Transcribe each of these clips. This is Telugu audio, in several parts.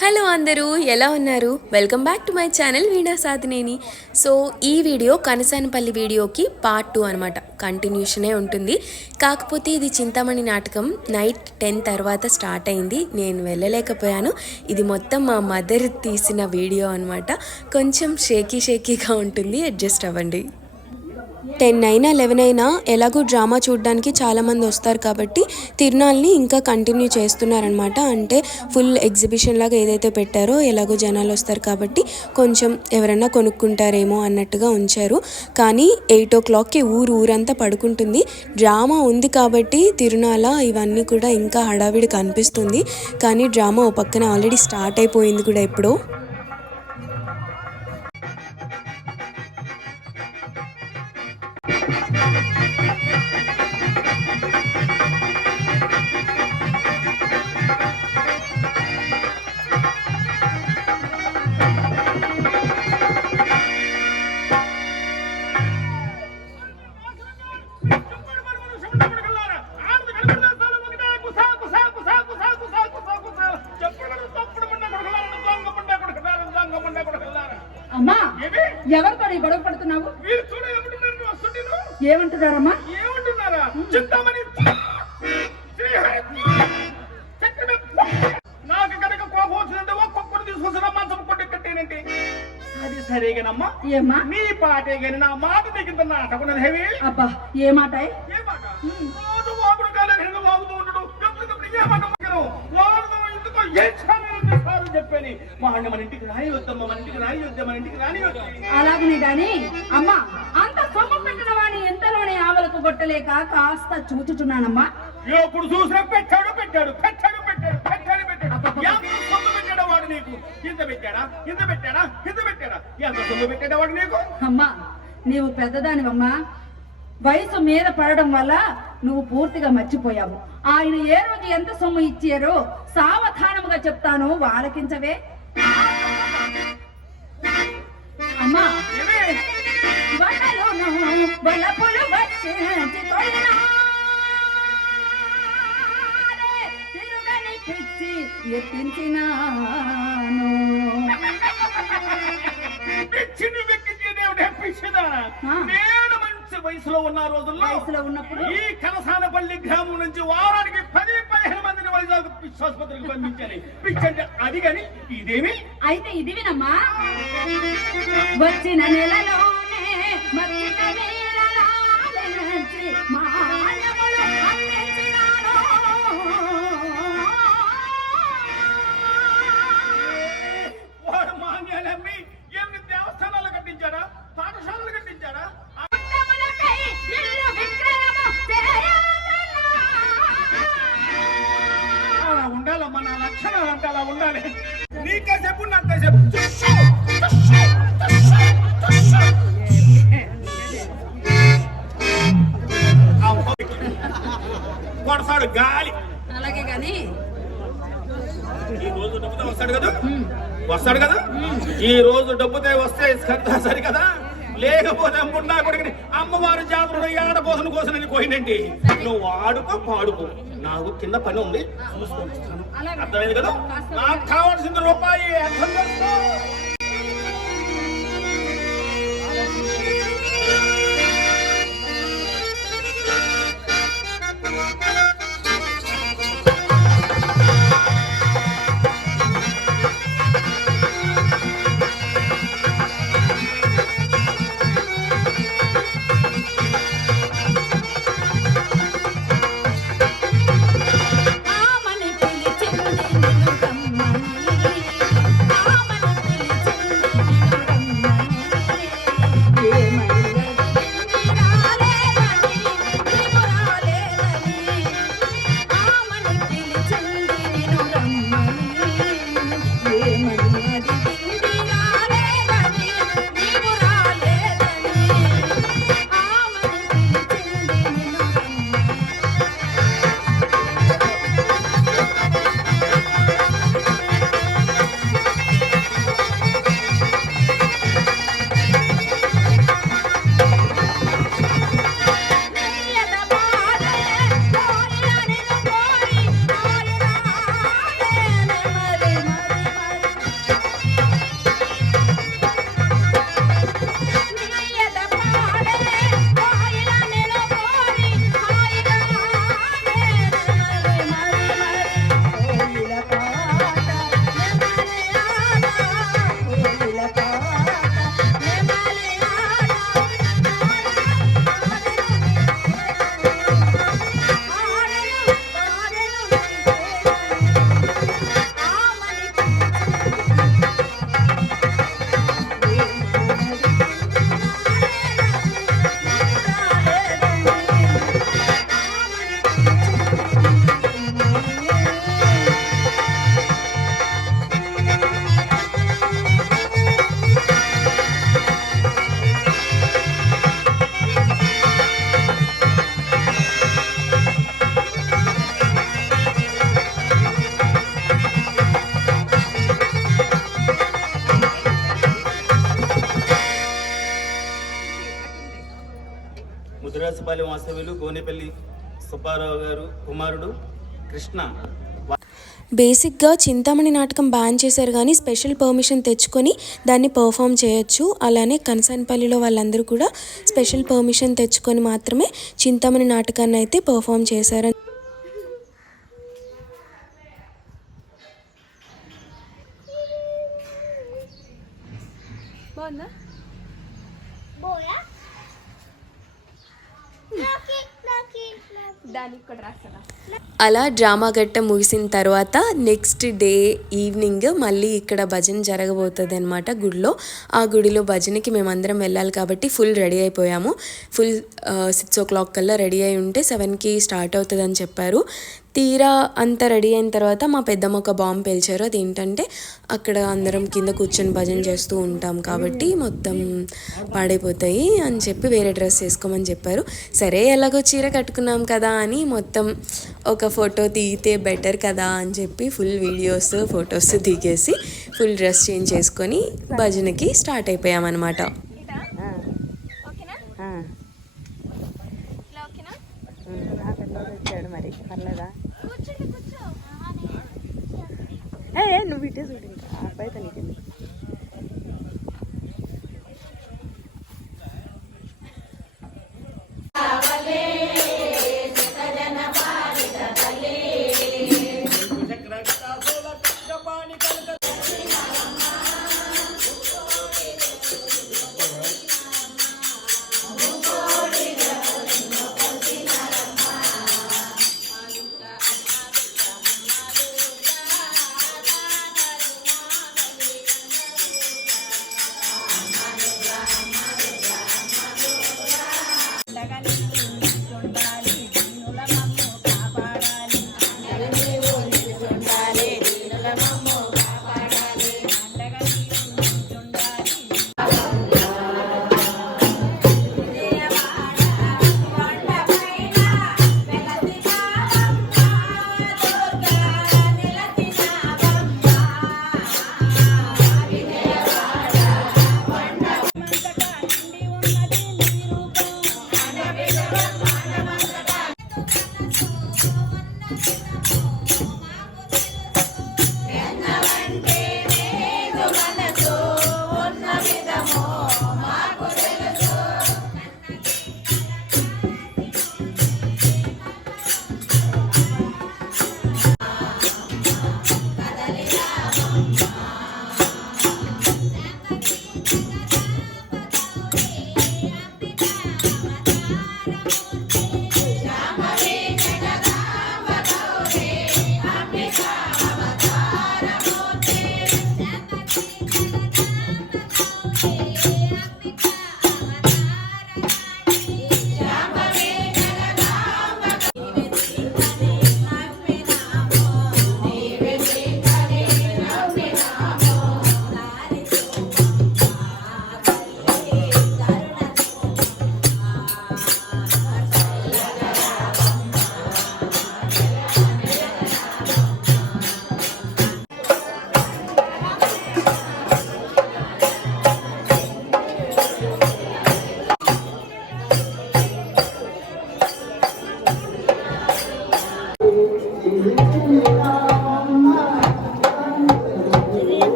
హలో అందరూ ఎలా ఉన్నారు? Welcome back to my channel Veena Sadhineni so ఈ వీడియో కనసానపల్లి వీడియోకి పార్ట్ టూ అనమాట కంటిన్యూషనే ఉంటుంది. కాకపోతే ఇది చింతామణి నాటకం. నైట్ టెన్ తర్వాత స్టార్ట్ అయింది. నేను వెళ్ళలేకపోయాను. ఇది మొత్తం మా మదర్ తీసిన వీడియో అనమాట కొంచెం షేకీ షేకీగా ఉంటుంది. అడ్జస్ట్ అవ్వండి. టెన్ అయినా లెవెన్ అయినా ఎలాగో డ్రామా చూడడానికి చాలామంది వస్తారు కాబట్టి తిరునాల్ని ఇంకా కంటిన్యూ చేస్తున్నారనమాట అంటే ఫుల్ ఎగ్జిబిషన్ లాగా ఏదైతే పెట్టారో ఎలాగో జనాలు వస్తారు కాబట్టి కొంచెం ఎవరన్నా కొనుక్కుంటారేమో అన్నట్టుగా ఉంచారు. కానీ ఎయిట్ ఓ క్లాక్కి ఊరు ఊరంతా పడుకుంటుంది. డ్రామా ఉంది కాబట్టి తిరునాల ఇవన్నీ కూడా ఇంకా హడావిడి కనిపిస్తుంది. కానీ డ్రామా ఓ పక్కన ఆల్రెడీ స్టార్ట్ అయిపోయింది కూడా ఎప్పుడో. చింతామణి. నాకు కనుక కోపం వచ్చిందంటే ఒక్కొక్కటి తీసుకొచ్చిన మంచం కొట్టి కట్టేనండి అది సరేగానమ్మా ఏమ్మా? నీ పాటే గాని నా మాట నీకు ఇంత నాటకున్నది హెవీ? అబ్బా ఏ మాట? ఏ మాట? రోజు వాగుడు కాలే రెండు వాగుతూ ఉండడు ఎప్పటికప్పుడు ఏ మాట వాడుతూ ఇందుకో ఏ చేస్తారు చెప్పని మా అన్న మన ఇంటికి రాని వద్దమ్మా మన ఇంటికి రాని వద్దా మన ఇంటికి రాని వద్దా అలాగనే గాని అమ్మా అంత సొమ్ము పెట్టిన వాణి ఎంతలోనే ఆవలకు కొట్టలేక కాస్త చూచుచున్నానమ్మా. ఎప్పుడు చూసినా పెట్టాడు పెట్టాడు పెట్టాడు పెట్టాడు పెట్టాడు పెట్టాడు. పెట్టాడు వాడు నీకు? ఇంత పెట్టాడా? ఇంత పెట్టాడా? ఇంత పెట్టాడా? ఎంత సొమ్ము పెట్టాడు వాడు నీకు? అమ్మా నీవు పెద్దదానివమ్మా. వయసు మీద పడడం వల్ల నువ్వు పూర్తిగా మర్చిపోయావు. ఆయన ఏ రోజు ఎంత సొమ్ము ఇచ్చారో సావధానముగా చెప్తాను వాలకించవే. అమ్మా. వలపులు తిరుగని పిచ్చి ఎత్తించినాను. పిచ్చిని. నేను మంచి వయసులో ఉన్న రోజుల్లో వయసులో ఉన్నప్పుడు ఈ కలసానపల్లి గ్రామం నుంచి వారానికి పది పదిహేను మందిని వైజాగ్ పిచ్చి ఆసుపత్రికి పంపించాలి. పిచ్చి అంటే అది కానీ ఇదేమి? అయితే ఇది వినమ్మా. వచ్చిన నెలలోనే అలా ఉండాలమ్మా నా లక్షణాలు అంటే అలా ఉండాలి. నీకే చెప్పు నాకే చెప్పు డబ్బుతో వస్తాడు కదా? వస్తాడు కదా? ఈ రోజు డబ్బుతో వస్తే సరి కదా? లేకపోతే మున్నా కొడుకుని అమ్మవారి జాతరలో ఏడ పోసను కోసనని కోయినండి నువ్వు ఆడుకో పాడుకో. నాకు కింద పని ఉంది. అలాగే. అర్థమైంది కదా? నాకు కావాల్సింది రూపాయి అర్థం చేసుకో. వాస్తవ్యులు గోనెపల్లి సుబ్బారావు గారు కుమారుడు కృష్ణ. బేసిక్గా చింతామణి నాటకం బ్యాన్ చేశారు కానీ స్పెషల్ పర్మిషన్ తెచ్చుకొని దాన్ని పర్ఫామ్ చేయొచ్చు. అలానే కనసానపల్లిలో వాళ్ళందరూ కూడా స్పెషల్ పర్మిషన్ తెచ్చుకొని మాత్రమే చింతామణి నాటకాన్ని అయితే పర్ఫామ్ చేశారు. బోయా నాకి నాకి దానికి కూడా రాస్తారా? అలా డ్రామా గట్ట ముగిసిన తర్వాత నెక్స్ట్ డే ఈవినింగ్ మళ్ళీ ఇక్కడ భజన జరగబోతుంది అనమాట గుడిలో. ఆ గుడిలో భజనకి మేమందరం వెళ్ళాలి కాబట్టి ఫుల్ రెడీ అయిపోయాము. ఫుల్ సిక్స్ ఓ క్లాక్ కల్లా రెడీ అయి ఉంటే సెవెన్కి స్టార్ట్ అవుతుందని చెప్పారు. తీరా అంతా రెడీ అయిన తర్వాత మా పెద్దమ్మ ఒక బాంబు పేల్చారు. అది ఏంటంటే అక్కడ అందరం కింద కూర్చొని భజన చేస్తూ ఉంటాం కాబట్టి మొత్తం పాడైపోతాయి అని చెప్పి వేరే డ్రెస్ వేసుకోమని చెప్పారు. సరే ఎలాగో చీర కట్టుకున్నాం కదా అని మొత్తం ఒక ఫోటో దిగితే బెటర్ కదా అని చెప్పి ఫుల్ వీడియోస్ ఫొటోస్ దిగేసి ఫుల్ డ్రెస్ చేంజ్ చేసుకొని భజనకి స్టార్ట్ అయిపోయామన్నమాట. ఓకేనా? ఓకేనా మరి. పర్లేదా? ఏ ఏ, నువ్వు ఇటే చూడు ఇంకా. ఆ పైత నీకు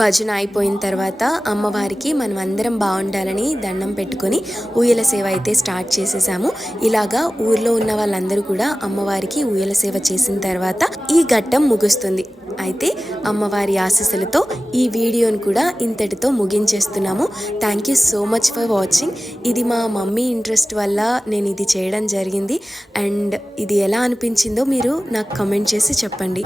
భజన అయిపోయిన తర్వాత అమ్మవారికి మనం అందరం బాగుండాలని దండం పెట్టుకొని ఊయల సేవ అయితే స్టార్ట్ చేసేసాము. ఇలాగా ఊర్లో ఉన్న వాళ్ళందరూ కూడా అమ్మవారికి ఊయల సేవ చేసిన తర్వాత ఈ ఘట్టం ముగుస్తుంది. అయితే అమ్మవారి ఆశీస్సులతో ఈ వీడియోను కూడా ఇంతటితో ముగించేస్తున్నాము. Thank you so much for watching ఇది మా మమ్మీ ఇంట్రెస్ట్ వల్ల నేను ఇది చేయడం జరిగింది. అండ్ ఇది ఎలా అనిపించిందో మీరు నాకు కమెంట్ చేసి చెప్పండి.